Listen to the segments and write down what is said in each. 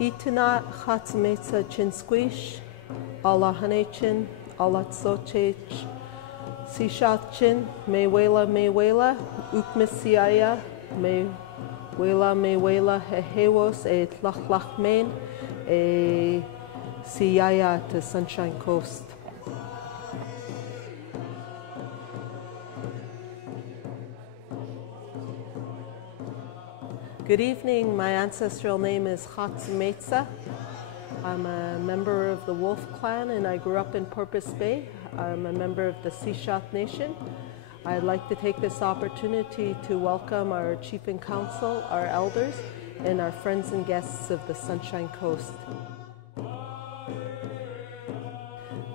Ituna Chatmetsa Chinsquish, Allah Hanechin, Allah Tsochech, Sishachin, Mewela, Ukmesiaya, Mewela, Hehewos, Tlachlachmen, Siyaya to Sunshine Coast. Good evening, my ancestral name is Chatmetsa. I'm a member of the Wolf Clan and I grew up in Porpoise Bay. I'm a member of the Sishat Nation. I'd like to take this opportunity to welcome our Chief and Council, our elders, and our friends and guests of the Sunshine Coast.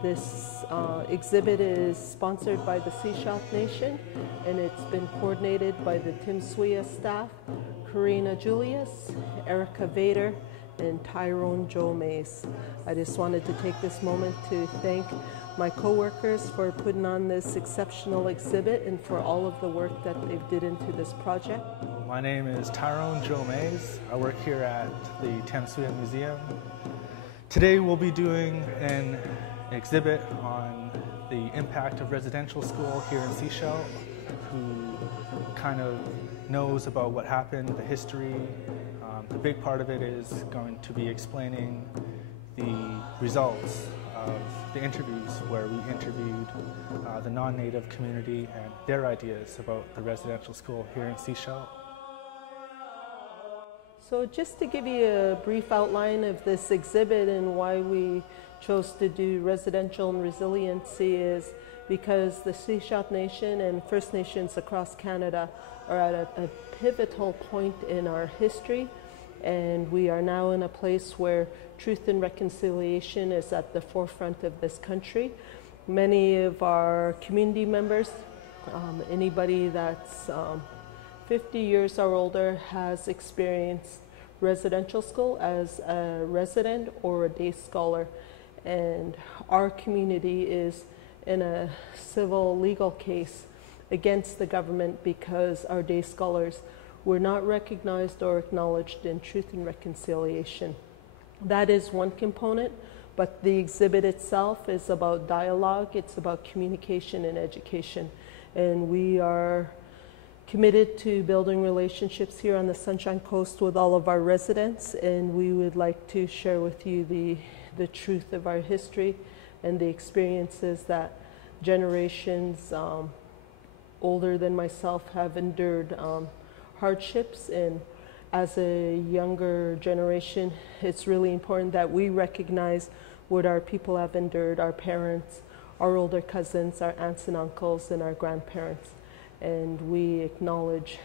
This exhibit is sponsored by the Sishat Nation and it's been coordinated by the Tems swiya staff, Karina Julius, Erica Vader, and Tyrone Joe Mays. I just wanted to take this moment to thank my co-workers for putting on this exceptional exhibit and for all of the work that they've did into this project. My name is Tyrone Joe Mays. I work here at the Tems Museum. Today we'll be doing an exhibit on the impact of residential school here in Seychelles, who kind of knows about what happened, the history. The big part of it is going to be explaining the results of the interviews where we interviewed the non-native community and their ideas about the residential school here in Seychelles. So just to give you a brief outline of this exhibit and why we chose to do residential and resiliency is because the Sishat Nation and First Nations across Canada are at a pivotal point in our history, and we are now in a place where truth and reconciliation is at the forefront of this country. Many of our community members, anybody that's 50 years or older has experienced residential school as a resident or a day scholar, and our community is in a civil legal case against the government because our day scholars were not recognized or acknowledged in truth and reconciliation. That is one component, but the exhibit itself is about dialogue, it's about communication and education, and we are committed to building relationships here on the Sunshine Coast with all of our residents, and we would like to share with you the truth of our history and the experiences that generations older than myself have endured hardships. And as a younger generation, it's really important that we recognize what our people have endured, our parents, our older cousins, our aunts and uncles, and our grandparents. And we acknowledge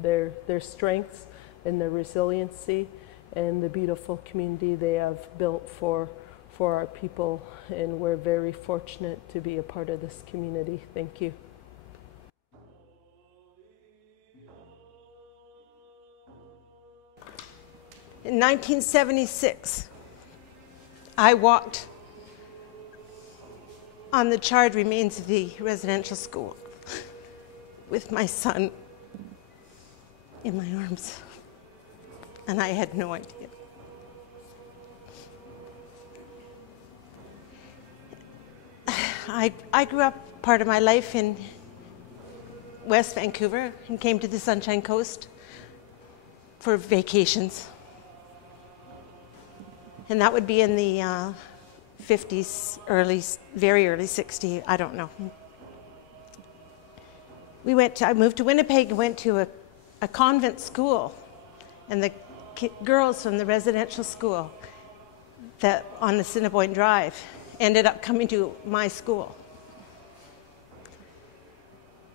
their strengths and their resiliency and the beautiful community they have built for our people, and we're very fortunate to be a part of this community. Thank you. In 1976, I walked on the charred remains of the residential school with my son in my arms, and I had no idea. I grew up part of my life in West Vancouver and came to the Sunshine Coast for vacations. And that would be in the 50s, very early 60s, I don't know. I moved to Winnipeg and went to a convent school, and the girls from the residential school that on the Assiniboine Drive ended up coming to my school.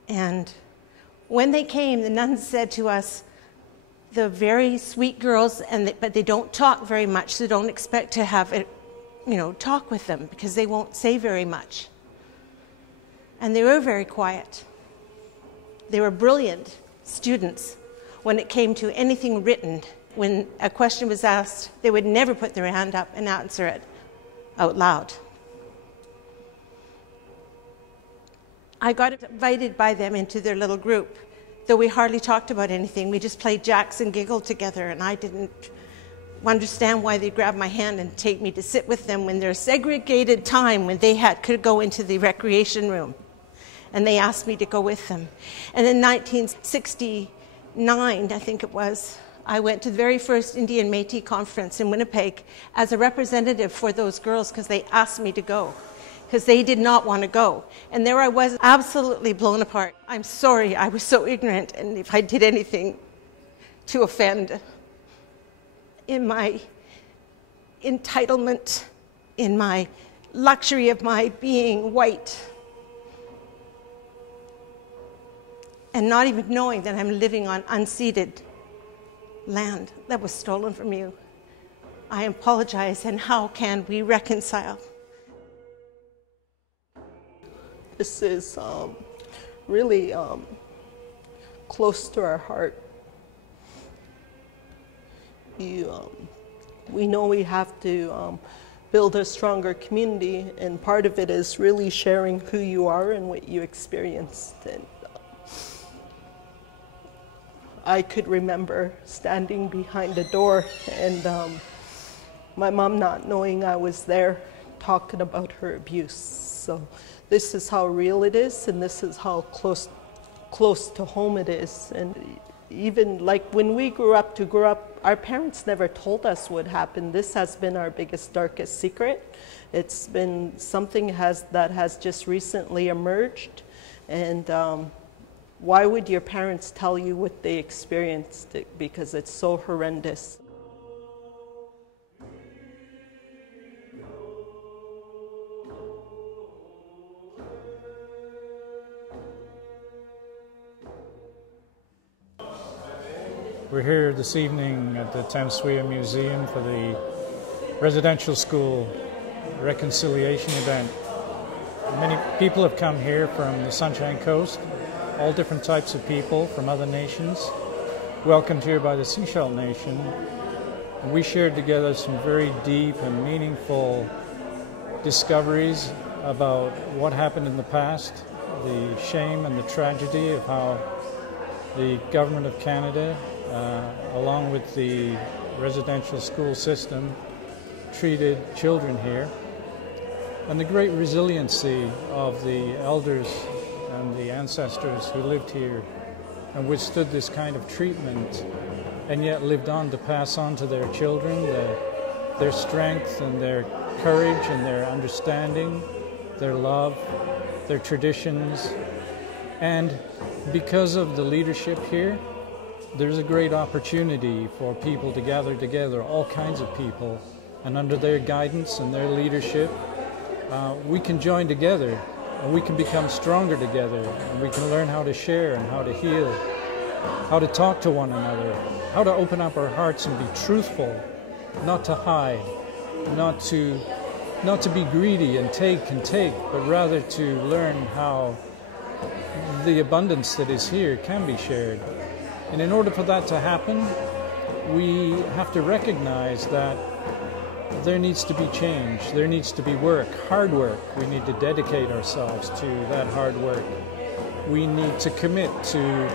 And when they came, the nuns said to us, "The very sweet girls, but they don't talk very much, so don't expect to have it, talk with them because they won't say very much." And they were very quiet. They were brilliant students when it came to anything written. When a question was asked, they would never put their hand up and answer it out loud. I got invited by them into their little group though we hardly talked about anything. We just played jacks and giggled together, and I didn't understand why they grabbed my hand and take me to sit with them when there's segregated time when they could go into the recreation room. And they asked me to go with them. And in 1969, I think it was, I went to the very first Indian Métis conference in Winnipeg as a representative for those girls because they asked me to go, because they did not want to go. And there I was, absolutely blown apart. I'm sorry, I was so ignorant, and if I did anything to offend, in my entitlement, in my luxury of my being white, and not even knowing that I'm living on unceded land that was stolen from you. I apologize, and how can we reconcile? This is really close to our heart. We know we have to build a stronger community, and part of it is really sharing who you are and what you experienced. And I could remember standing behind the door and my mom not knowing I was there, talking about her abuse. So this is how real it is, and this is how close to home it is. And even like when we grew up, our parents never told us what happened. This has been our biggest, darkest secret. It's been something that has just recently emerged. And why would your parents tell you what they experienced? Because it's so horrendous. We're here this evening at the Tems Museum for the residential school reconciliation event. Many people have come here from the Sunshine Coast, all different types of people from other nations, welcomed here by the Seashell Nation. And we shared together some very deep and meaningful discoveries about what happened in the past, the shame and the tragedy of how the Government of Canada, along with the residential school system, treated children here, and the great resiliency of the elders and the ancestors who lived here and withstood this kind of treatment and yet lived on to pass on to their children their strength and their courage and their understanding, their love, their traditions. And because of the leadership here, there's a great opportunity for people to gather together, all kinds of people, and under their guidance and their leadership, we can join together and we can become stronger together, and we can learn how to share and how to heal, how to talk to one another, how to open up our hearts and be truthful, not to hide, not to be greedy and take, but rather to learn how the abundance that is here can be shared. And in order for that to happen, we have to recognize that there needs to be change, there needs to be work, hard work. We need to dedicate ourselves to that hard work. We need to commit to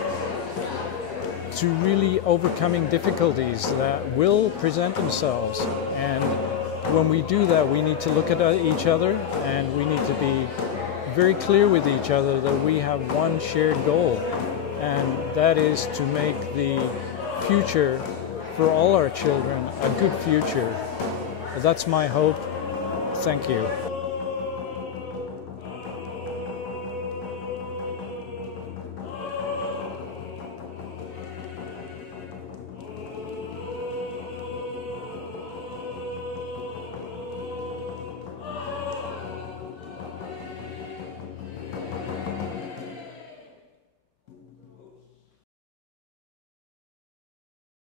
really overcoming difficulties that will present themselves. And when we do that, we need to look at each other, and we need to be very clear with each other that we have one shared goal, and that is to make the future for all our children a good future. That's my hope. Thank you.